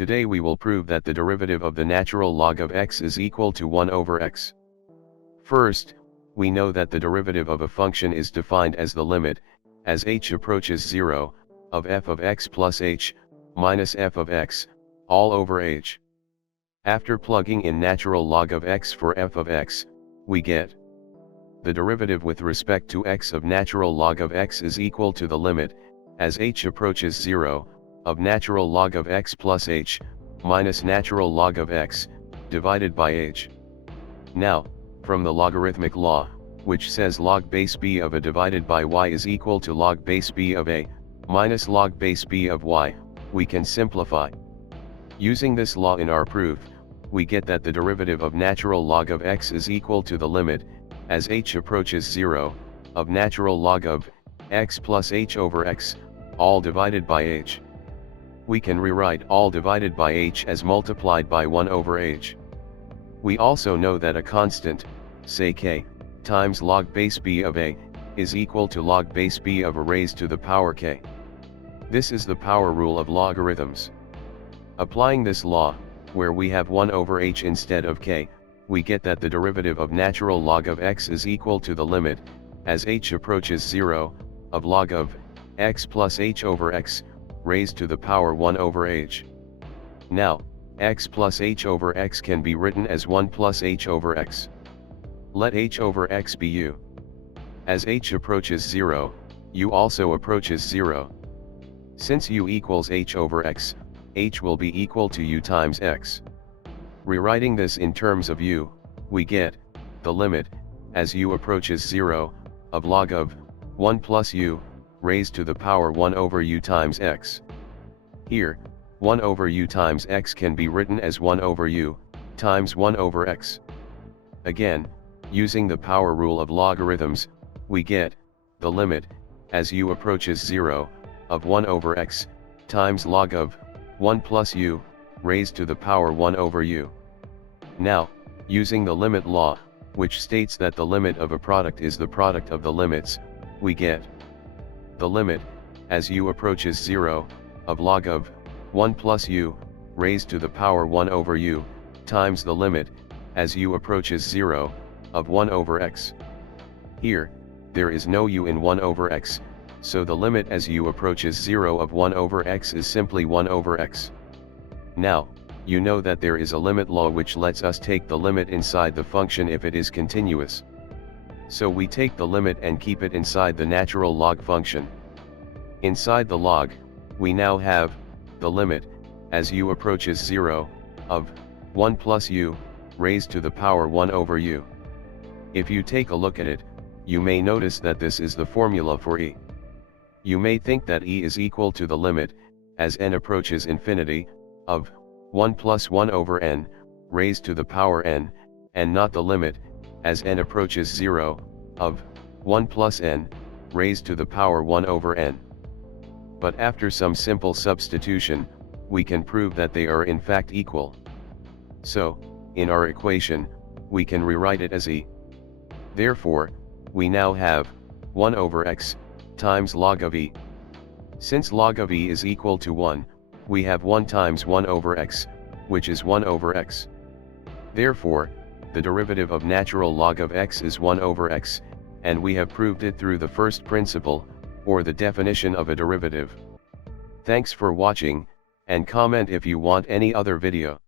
Today we will prove that the derivative of the natural log of x is equal to 1 over x. First, we know that the derivative of a function is defined as the limit, as h approaches 0, of f of x plus h, minus f of x, all over h. After plugging in natural log of x for f of x, we get the derivative with respect to x of natural log of x is equal to the limit, as h approaches 0, of natural log of x plus h, minus natural log of x, divided by h. Now, from the logarithmic law, which says log base b of a divided by y is equal to log base b of a, minus log base b of y, we can simplify. Using this law in our proof, we get that the derivative of natural log of x is equal to the limit, as h approaches 0, of natural log of x plus h over x, all divided by h. We can rewrite all divided by h as multiplied by 1 over h. We also know that a constant, say k, times log base b of a, is equal to log base b of a raised to the power k. This is the power rule of logarithms. Applying this law, where we have 1 over h instead of k, we get that the derivative of natural log of x is equal to the limit, as h approaches 0, of log of x plus h over x, raised to the power 1 over h. Now, x plus h over x can be written as 1 plus h over x. Let h over x be u. As h approaches 0, u also approaches 0. Since u equals h over x, h will be equal to u times x. Rewriting this in terms of u, we get the limit, as u approaches 0, of log of 1 plus u, raised to the power 1 over u times x. Here, 1 over u times x can be written as 1 over u, times 1 over x. Again, using the power rule of logarithms, we get the limit, as u approaches 0, of 1 over x, times log of 1 plus u, raised to the power 1 over u. Now, using the limit law, which states that the limit of a product is the product of the limits, we get the limit, as u approaches 0, of log of 1 plus u, raised to the power 1 over u, times the limit, as u approaches 0, of 1 over x. Here, there is no u in 1 over x, so the limit as u approaches 0 of 1 over x is simply 1 over x. Now, you know that there is a limit law which lets us take the limit inside the function if it is continuous. So we take the limit and keep it inside the natural log function. Inside the log, we now have the limit, as u approaches 0, of 1 plus u, raised to the power 1 over u. If you take a look at it, you may notice that this is the formula for e. You may think that e is equal to the limit, as n approaches infinity, of 1 plus 1 over n, raised to the power n, and not the limit, as n approaches 0, of 1 plus n, raised to the power 1 over n. But after some simple substitution, we can prove that they are in fact equal. So, in our equation, we can rewrite it as e. Therefore, we now have 1 over x, times log of e. Since log of e is equal to 1, we have 1 times 1 over x, which is 1 over x. Therefore, the derivative of natural log of x is 1 over x, and we have proved it through the first principle, or the definition of a derivative. Thanks for watching, and comment if you want any other video.